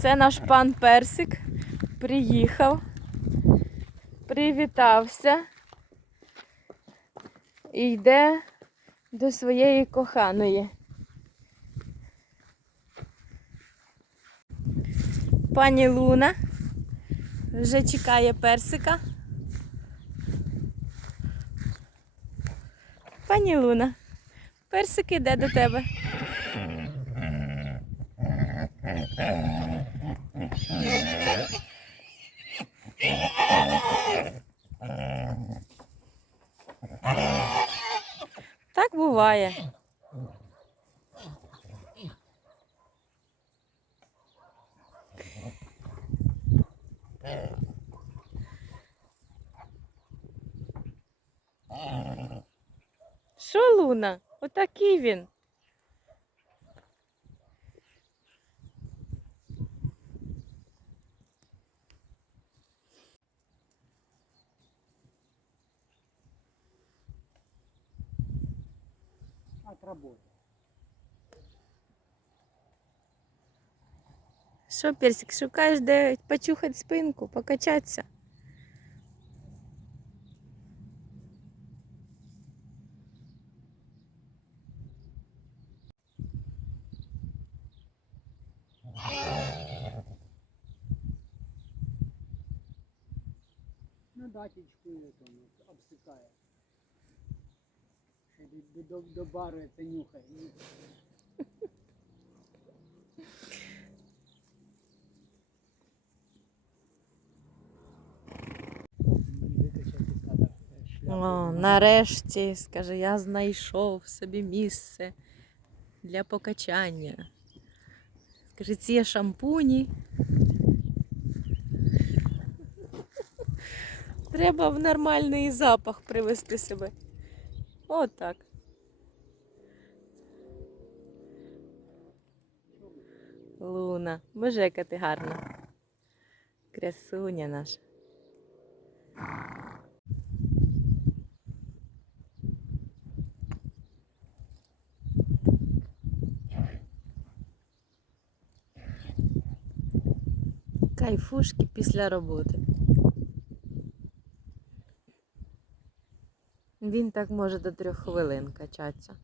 Це наш пан Персик приїхав, привітався і йде до своєї коханої. Пані Луна вже чекає персика. Пані Луна, персик іде до тебе. Так буває. Що, Луна? Отакий він. Отработал. Що, персик, шукаєш, де почухати спинку, покачатися? На датечку обсыкает. До, до, до бару это нюхай. О, нарешті, скаже, я знайшов собі місце для покачання. Скаже, ці шампуні. Треба в нормальний запах привести себе. Отак. Луна. Боже, яка ти гарна. Красуня наша. Кайфушки після роботи. Він так може до трьох хвилин качатися.